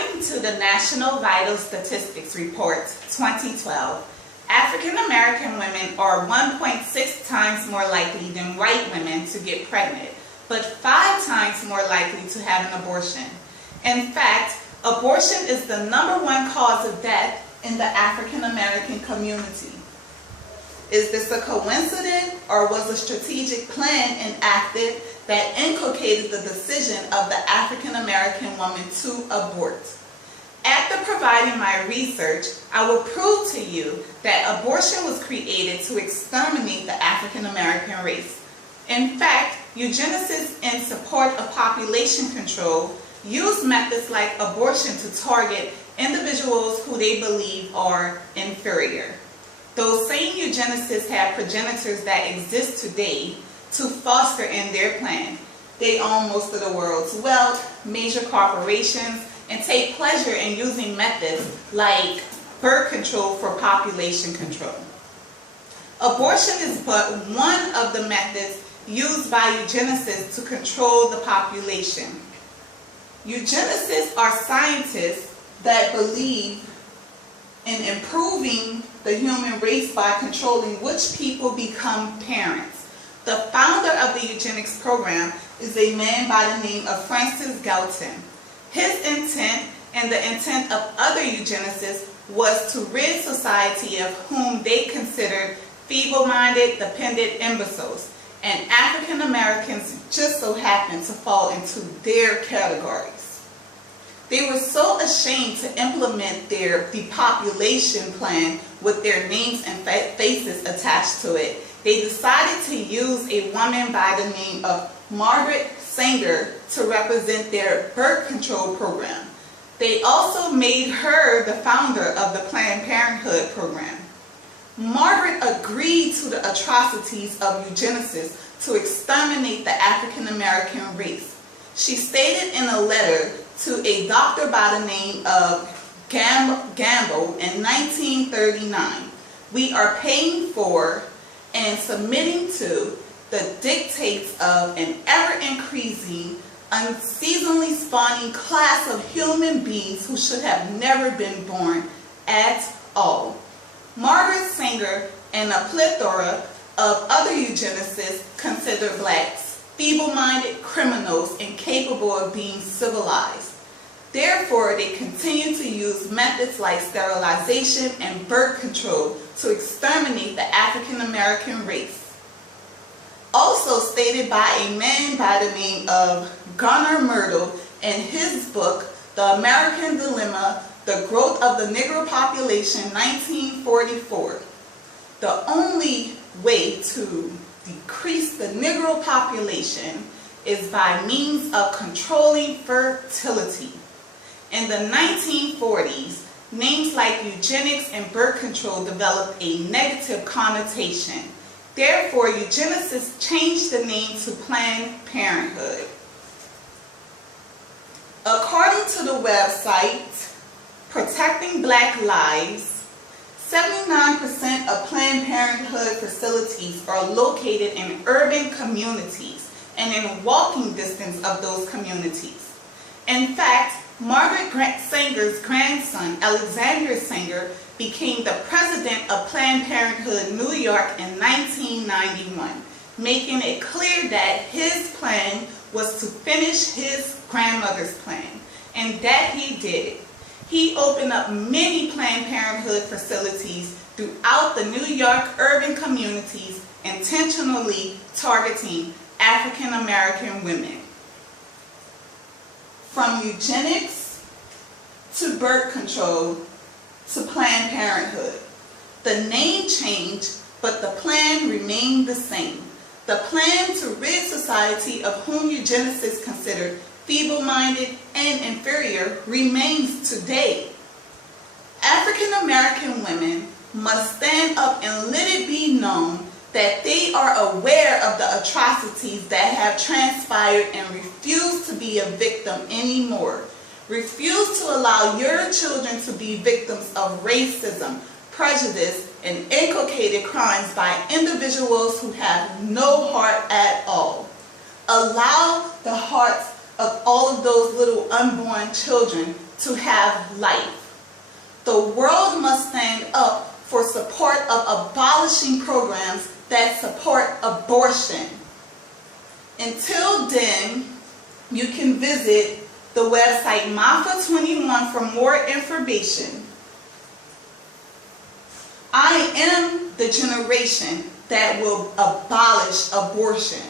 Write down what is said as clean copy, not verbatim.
According to the National Vital Statistics Report 2012, African American women are 1.6 times more likely than white women to get pregnant, but 5 times more likely to have an abortion. In fact, abortion is the #1 cause of death in the African American community. Is this a coincidence, or was a strategic plan enacted that inculcated the decision of the African American woman to abort? After providing my research, I will prove to you that abortion was created to exterminate the African American race. In fact, eugenicists in support of population control use methods like abortion to target individuals who they believe are inferior. Those same eugenicists have progenitors that exist today to foster in their plan. They own most of the world's wealth, major corporations, and take pleasure in using methods like birth control for population control. Abortion is but one of the methods used by eugenicists to control the population. Eugenicists are scientists that believe in improving the human race by controlling which people become parents. The founder of the eugenics program is a man by the name of Francis Galton. His intent and the intent of other eugenicists was to rid society of whom they considered feeble-minded, dependent imbeciles, and African Americans just so happened to fall into their categories. They were so ashamed to implement their depopulation plan with their names and faces attached to it. They decided to use a woman by the name of Margaret Sanger to represent their birth control program. They also made her the founder of the Planned Parenthood program. Margaret agreed to the atrocities of eugenicists to exterminate the African American race. She stated in a letter to a doctor by the name of Gamble in 1939, "We are paying for and submitting to the dictates of an ever-increasing, unseasonably spawning class of human beings who should have never been born at all." Margaret Sanger and a plethora of other eugenicists consider blacks feeble-minded criminals incapable of being civilized. Therefore, they continue to use methods like sterilization and birth control to exterminate the African American race. Also stated by a man by the name of Gunnar Myrdal in his book, The American Dilemma, The Growth of the Negro Population, 1944. The only way to decrease the Negro population is by means of controlling fertility. In the 1940s, names like eugenics and birth control developed a negative connotation. Therefore, eugenicists changed the name to Planned Parenthood. According to the website Protecting Black Lives, 79% of Planned Parenthood facilities are located in urban communities and in walking distance of those communities. In fact, Margaret Sanger's grandson, Alexander Sanger, became the president of Planned Parenthood New York in 1991, making it clear that his plan was to finish his grandmother's plan, and that he did. He opened up many Planned Parenthood facilities throughout the New York urban communities, intentionally targeting African American women. From eugenics to birth control to Planned Parenthood. The name changed, but the plan remained the same. The plan to rid society of whom eugenicists considered feeble-minded and inferior remains today. African American women must stand up and let it be known that they are aware of the atrocities that have transpired and refuse to be a victim anymore. Refuse to allow your children to be victims of racism, prejudice, and inculcated crimes by individuals who have no heart at all. Allow the hearts of all of those little unborn children to have life. The world must stand up for support of abolishing programs that support abortion. Until then, you can visit the website MAFA21 for more information. I am the generation that will abolish abortion.